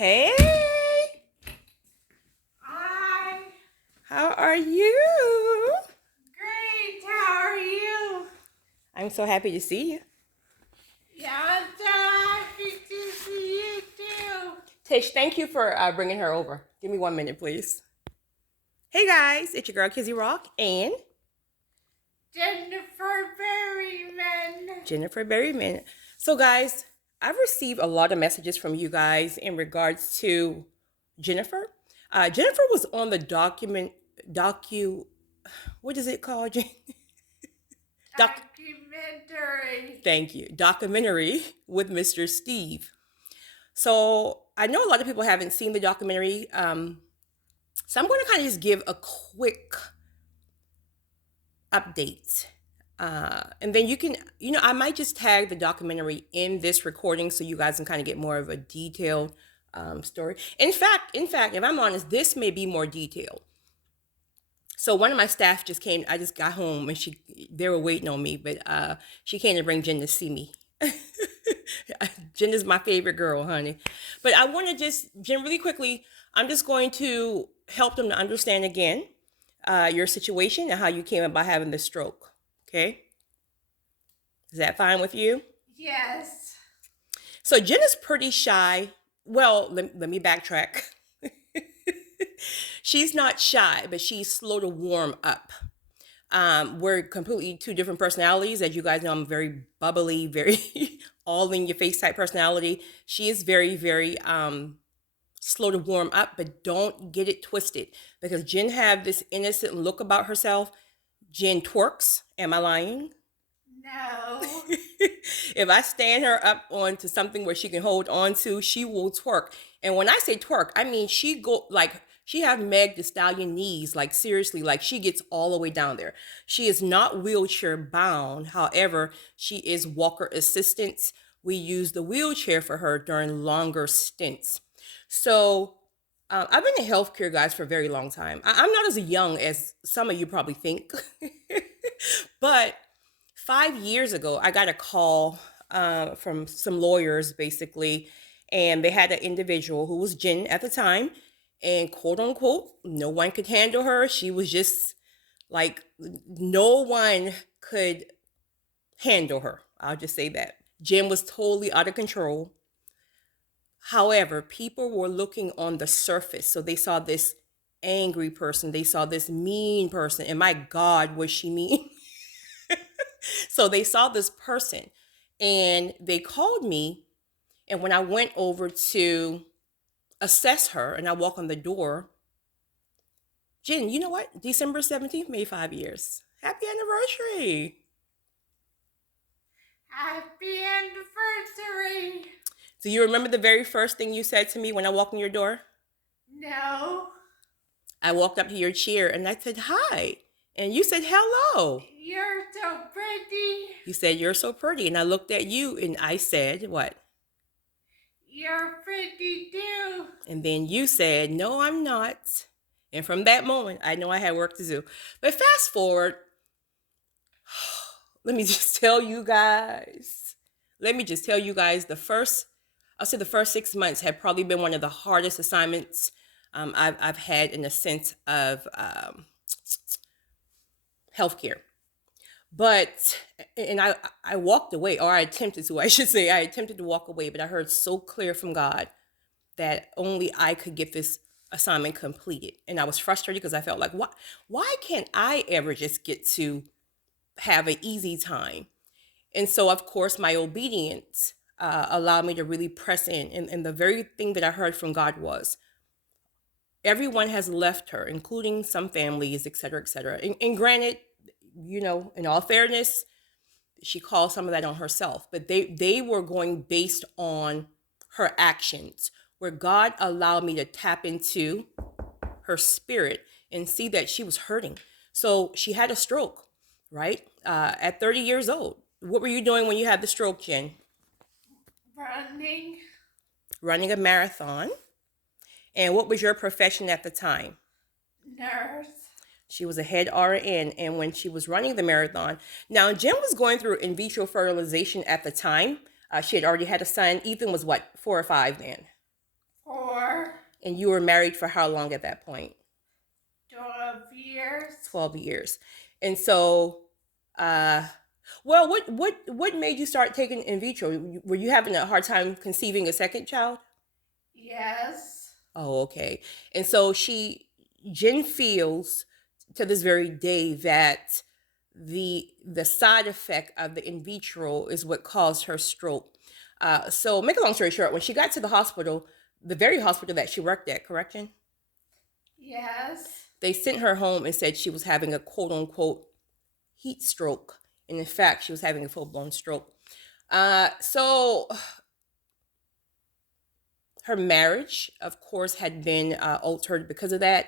Hey, Hi. how are you? Great. How are you? I'm so happy to see you. Yeah, I'm so happy to see you too. Tish, thank you for bringing her over. Give me 1 minute, please. Hey guys, it's your girl Kizzy Rock and Jennifer Berryman. Jennifer Berryman. So, guys, I've received a lot of messages from you guys in regards to Jennifer. Jennifer was on the what is it called? Documentary. Thank you. Documentary with Mr. Steve. So I know a lot of people haven't seen the documentary. So I'm going to kind of just give a quick update. And then I might just tag the documentary in this recording so you guys can kind of get more of a detailed story. In fact, if I'm honest, this may be more detailed. So one of my staff just came. I just got home and they were waiting on me, but she came to bring Jen to see me. Jen is my favorite girl, honey. But I want to Jen, really quickly, I'm just going to help them to understand again your situation and how you came about having the stroke. Okay? Is that fine with you? Yes. So Jen is pretty shy. Well, let me backtrack. She's not shy, but she's slow to warm up. We're completely two different personalities. As you guys know, I'm very bubbly, very all in your face type personality. She is very, very slow to warm up, but don't get it twisted because Jen have this innocent look about herself. Jen twerks. Am I lying? No. If I stand her up onto something where she can hold on to, she will twerk. And when I say twerk, I mean she have Meg the Stallion knees, like seriously, like she gets all the way down there. She is not wheelchair bound. However, she is walker assistance. We use the wheelchair for her during longer stints. So I've been in healthcare, guys, for a very long time. I'm not as young as some of you probably think, but 5 years ago, I got a call from some lawyers, basically, and they had an individual who was Jen at the time, and quote unquote, no one could handle her. She was just like, no one could handle her. I'll just say that. Jen was totally out of control. However, people were looking on the surface. So they saw this angry person, they saw this mean person, and my God, was she mean? So they saw this person and they called me. And when I went over to assess her and I walk on the door, Jen, you know what? December 17th made 5 years. Happy anniversary. Happy anniversary. Do you remember the very first thing you said to me when I walked in your door? No. I walked up to your chair and I said, hi. And you said, hello. You're so pretty. You said, you're so pretty. And I looked at you and I said, what? You're pretty too. And then you said, no, I'm not. And from that moment, I know I had work to do. But fast forward, let me just tell you guys. I'll say the first 6 months have probably been one of the hardest assignments I've had in the sense of healthcare. But, and I walked away, or I attempted to, I should say, I attempted to walk away, but I heard so clear from God that only I could get this assignment completed. And I was frustrated because I felt like, why can't I ever just get to have an easy time? And so, of course, my obedience allowed me to really press in. And the very thing that I heard from God was, everyone has left her, including some families, et cetera, et cetera. And granted, in all fairness, she called some of that on herself, but they were going based on her actions, where God allowed me to tap into her spirit and see that she was hurting. So she had a stroke, right? At 30 years old. What were you doing when you had the stroke, Jen? Running. Running a marathon. And what was your profession at the time? Nurse. She was a head RN, and when she was running the marathon, now Jen was going through in vitro fertilization at the time. She had already had a son. Ethan was what, 4 or 5 then? 4. And you were married for how long at that point? 12 years. 12 years. And so, well, what made you start taking in vitro? Were you having a hard time conceiving a second child? Yes. Oh, okay. And so Jen feels to this very day that the side effect of the in vitro is what caused her stroke. So make a long story short, when she got to the hospital, the very hospital that she worked at, correct, Jen? Yes. They sent her home and said she was having a quote unquote heat stroke. And in fact, she was having a full blown stroke. So her marriage, of course, had been altered because of that.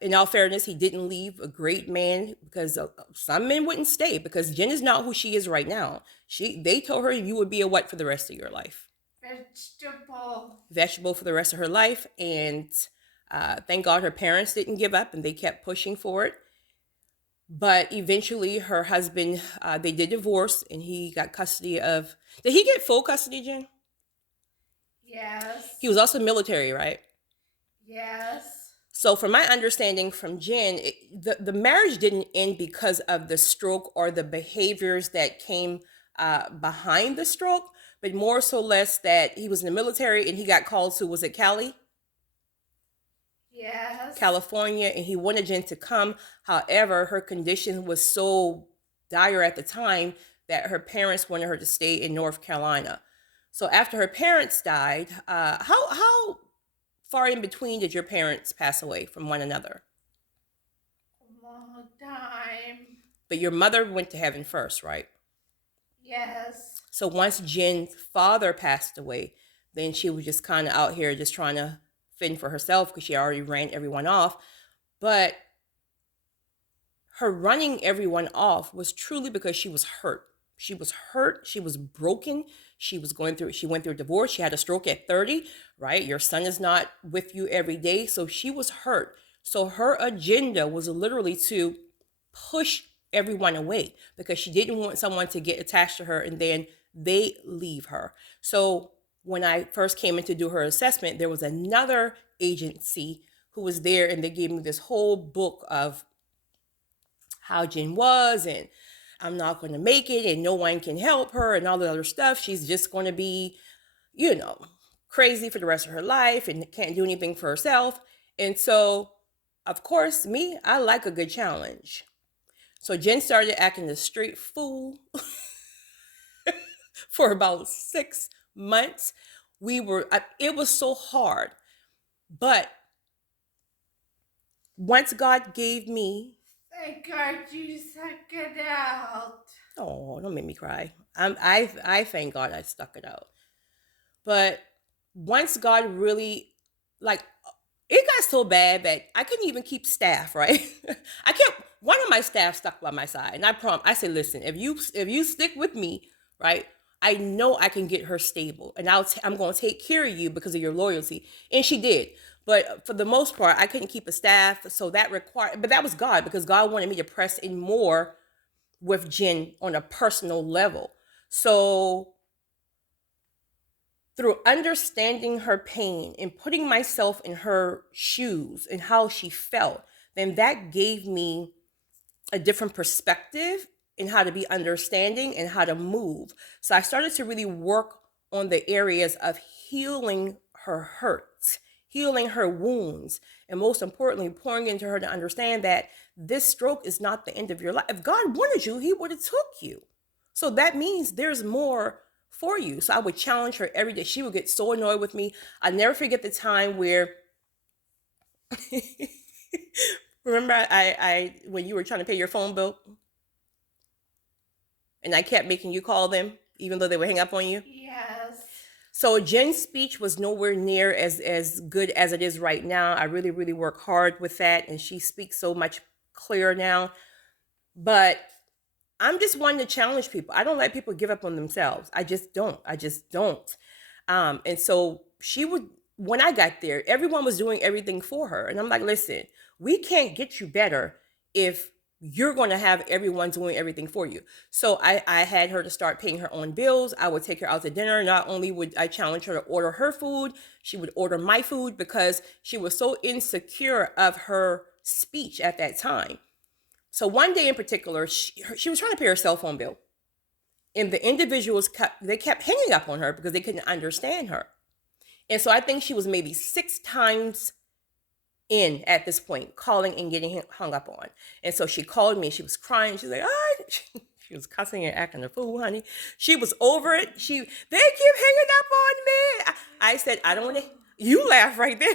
In all fairness, he didn't leave a great man, because some men wouldn't stay, because Jen is not who she is right now. They told her you would be a what for the rest of your life? Vegetable. Vegetable for the rest of her life. And thank God her parents didn't give up and they kept pushing for it. But eventually her husband, they did divorce, and he got custody of, did he get full custody, Jen? Yes. He was also military, right? Yes. So from my understanding from Jen, the marriage didn't end because of the stroke or the behaviors that came behind the stroke, but more so less that he was in the military and he got called to, was it Cali? Yes. California, and he wanted Jen to come. However, her condition was so dire at the time that her parents wanted her to stay in North Carolina. So after her parents died, how far in between did your parents pass away from one another? A long time. But your mother went to heaven first, right? Yes. So once Jen's father passed away, then she was just kind of out here just trying to fend for herself, because she already ran everyone off. But her running everyone off was truly because she was hurt. She was hurt. She was broken. She went through a divorce. She had a stroke at 30, right? Your son is not with you every day. So she was hurt. So her agenda was literally to push everyone away, because she didn't want someone to get attached to her and then they leave her. So when I first came in to do her assessment, there was another agency who was there, and they gave me this whole book of how Jen was, and I'm not going to make it, and no one can help her, and all the other stuff. She's just going to be, crazy for the rest of her life and can't do anything for herself. And so, of course, me, I like a good challenge. So Jen started acting a straight fool for about 6 months. It was so hard. But once God gave me, Thank God you stuck it out. oh, don't make me cry. I thank God I stuck it out. But once God really, it got so bad that I couldn't even keep staff, right? One of my staff stuck by my side, and I said, listen, if you stick with me, right, I know I can get her stable, and I'm going to take care of you because of your loyalty. And she did. But for the most part, I couldn't keep a staff. So but that was God, because God wanted me to press in more with Jen on a personal level. So through understanding her pain and putting myself in her shoes and how she felt, then that gave me a different perspective in how to be understanding and how to move. So I started to really work on the areas of healing her hurts, healing her wounds, and most importantly, pouring into her to understand that this stroke is not the end of your life. If God wanted you, he would have took you. So that means there's more for you. So I would challenge her every day. She would get so annoyed with me. I never forget the time where remember I when you were trying to pay your phone bill and I kept making you call them even though they would hang up on you? Yes. So Jen's speech was nowhere near as good as it is right now. I really, really work hard with that, and she speaks so much clearer now. But I'm just wanting to challenge people. I don't let people give up on themselves. I just don't. And so when I got there, everyone was doing everything for her. And I'm like, listen, we can't get you better if you're going to have everyone doing everything for you. So I had her to start paying her own bills. I would take her out to dinner. Not only would I challenge her to order her food, she would order my food because she was so insecure of her speech at that time. So one day in particular, she was trying to pay her cell phone bill. And the individuals kept hanging up on her because they couldn't understand her. And so I think she was maybe 6 times in at this point, calling and getting hung up on. And so she called me. She was crying. She's like, ah, she was cussing and acting a fool, honey. She was over it. They keep hanging up on me. I said, I don't want to. You laugh right there.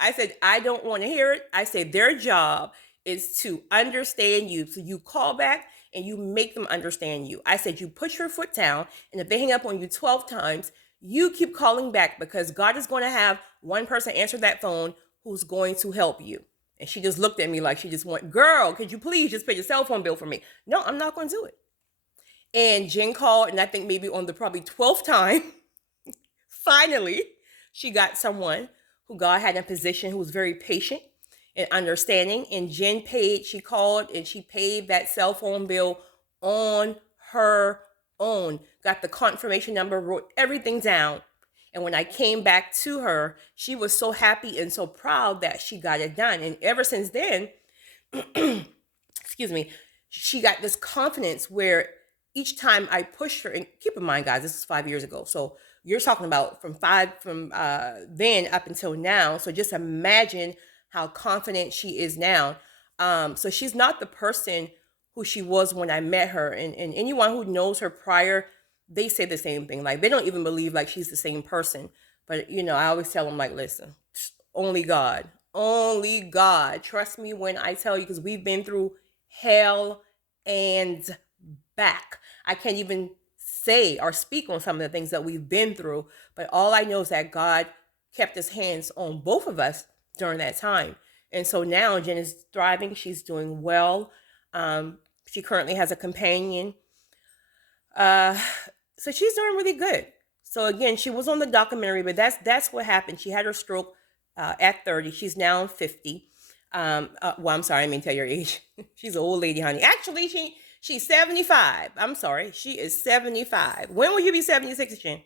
I said, I don't want to hear it. I said, their job is to understand you. So you call back and you make them understand you. I said, you put your foot down, and if they hang up on you 12 times, you keep calling back, because God is going to have one person answer that phone who's going to help you. And she just looked at me like she just went, girl, could you please just pay your cell phone bill for me? No, I'm not going to do it. And Jen called, and I think maybe on the probably 12th time, finally, she got someone who God had in position who was very patient and understanding. And Jen she called and she paid that cell phone bill on her own, got the confirmation number, wrote everything down. And when I came back to her, she was so happy and so proud that she got it done. And ever since then, excuse me, she got this confidence where each time I pushed her, and keep in mind, guys, this is 5 years ago. So you're talking about from then up until now. So just imagine how confident she is now. So she's not the person who she was when I met her. And anyone who knows her prior, they say the same thing. Like, they don't even believe like she's the same person. But, I always tell them, like, listen, only God, trust me when I tell you, because we've been through hell and back. I can't even say or speak on some of the things that we've been through, but all I know is that God kept his hands on both of us during that time. And so now Jen is thriving. She's doing well. She currently has a companion. So she's doing really good. So again, she was on the documentary, but that's what happened. She had her stroke at 30. She's now 50. Well, I'm sorry, I mean tell your age. She's an old lady, honey. Actually, she's 75. I'm sorry, she is 75. When will you be 76, Jen?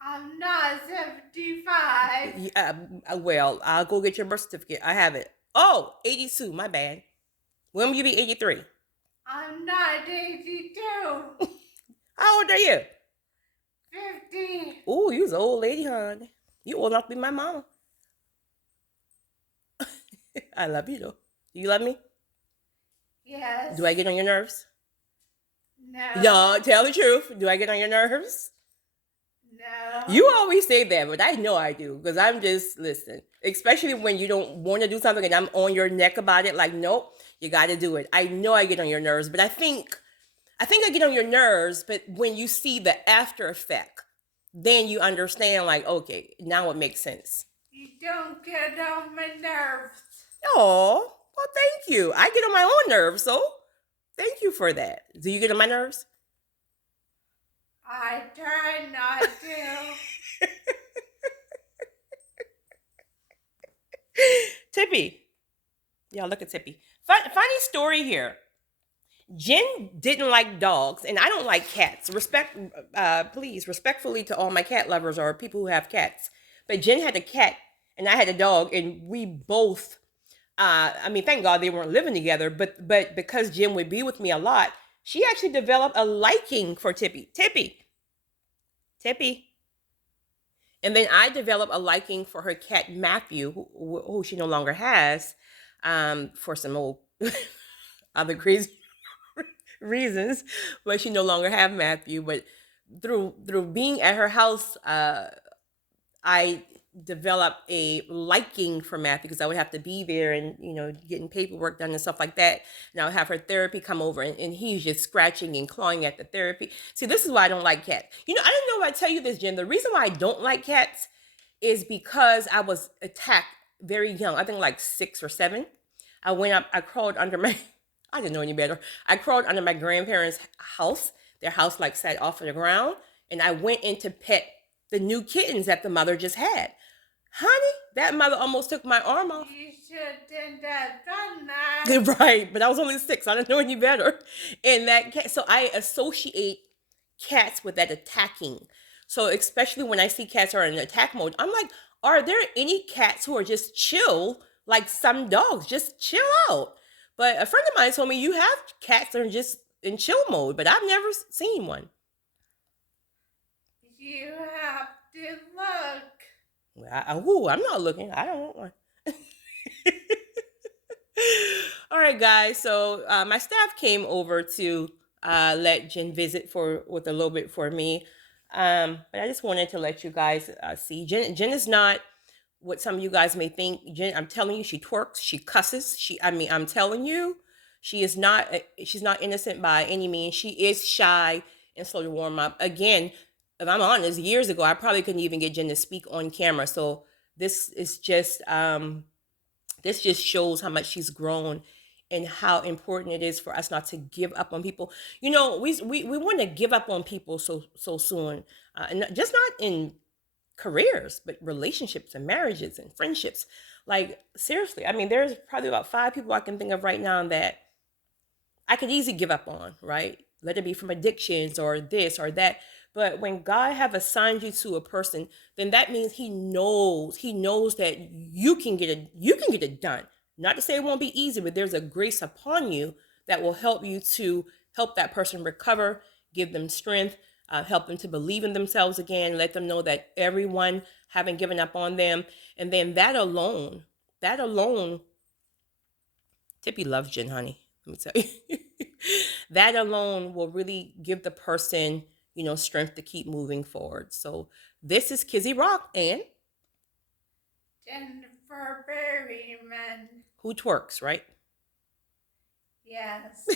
I'm not 75. Well, I'll go get your birth certificate. I have it. Oh, 82. My bad. When will you be 83? I'm not 82. How old are you? 50. Ooh, you's an old lady, honey. You old enough to be my mama. I love you, though. Do you love me? Yes. Do I get on your nerves? No. No, tell the truth. Do I get on your nerves? No. You always say that, but I know I do, because I'm just, listen, especially when you don't want to do something and I'm on your neck about it, like, nope, you got to do it. I know I get on your nerves, but I think I get on your nerves, but when you see the after effect, then you understand, like, okay, now it makes sense. You don't get on my nerves. Oh, well, thank you. I get on my own nerves, so thank you for that. Do you get on my nerves? I try not to. Tippy. Y'all look at Tippy. Funny story here. Jen didn't like dogs, and I don't like cats. Please, respectfully to all my cat lovers or people who have cats. But Jen had a cat, and I had a dog, and we both, thank God they weren't living together, but because Jen would be with me a lot, she actually developed a liking for Tippy. And then I developed a liking for her cat, Matthew, who she no longer has, for some old other crazy reasons, but she no longer have Matthew. But through being at her house, I developed a liking for Matthew, because I would have to be there and getting paperwork done and stuff like that. And I would have her therapy come over, and he's just scratching and clawing at the therapy. See, this is why I don't like cats. I didn't know if I tell you this, Jen. The reason why I don't like cats is because I was attacked very young. I think like 6 or 7. I crawled under my I didn't know any better. I crawled under my grandparents' house. Their house like sat off of the ground, and I went in to pet the new kittens that the mother just had. Honey, that mother almost took my arm off. You shouldn't have done that. Right, but I was only 6. I didn't know any better. And that cat, so I associate cats with that attacking. So especially when I see cats are in attack mode, I'm like, are there any cats who are just chill, like some dogs, just chill out? But a friend of mine told me you have cats that are just in chill mode, but I've never seen one. You have to look. I'm not looking. I don't want one. All right, guys. So my staff came over to let Jen visit with a little bit for me, but I just wanted to let you guys see Jen is not what some of you guys may think. Jen, I'm telling you, she twerks, she cusses. I'm telling you, she is not. She's not innocent by any means. She is shy and slow to warm up. Again, if I'm honest, years ago I probably couldn't even get Jen to speak on camera. So this is just this just shows how much she's grown and how important it is for us not to give up on people. You know, we want to give up on people so soon, and just not in careers, but relationships and marriages and friendships. Like seriously, I mean, there's probably about 5 people I can think of right now that I could easily give up on, right? Let it be from addictions or this or that. But when God have assigned you to a person, then that means He knows that you can get it done. Not to say it won't be easy, but there's a grace upon you that will help you to help that person recover, give them strength, help them to believe in themselves again, let them know that everyone haven't given up on them. And then that alone, Tippy loves Jen, honey. Let me tell you. That alone will really give the person, strength to keep moving forward. So this is Kizzy Rock and Jennifer Berryman. who twerks, right? Yes.